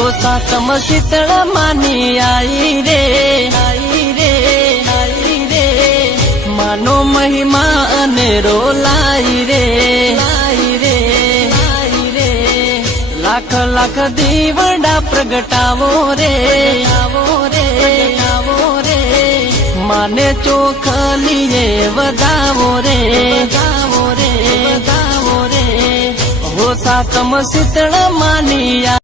हो सातम शीतल मानी आई रे मानो महिमा अनेरो लाई रे लाख लाख दीवड़ा प्रगटावो रे माने चोखलिए वदावो रे हो सातम शीतल मानिया।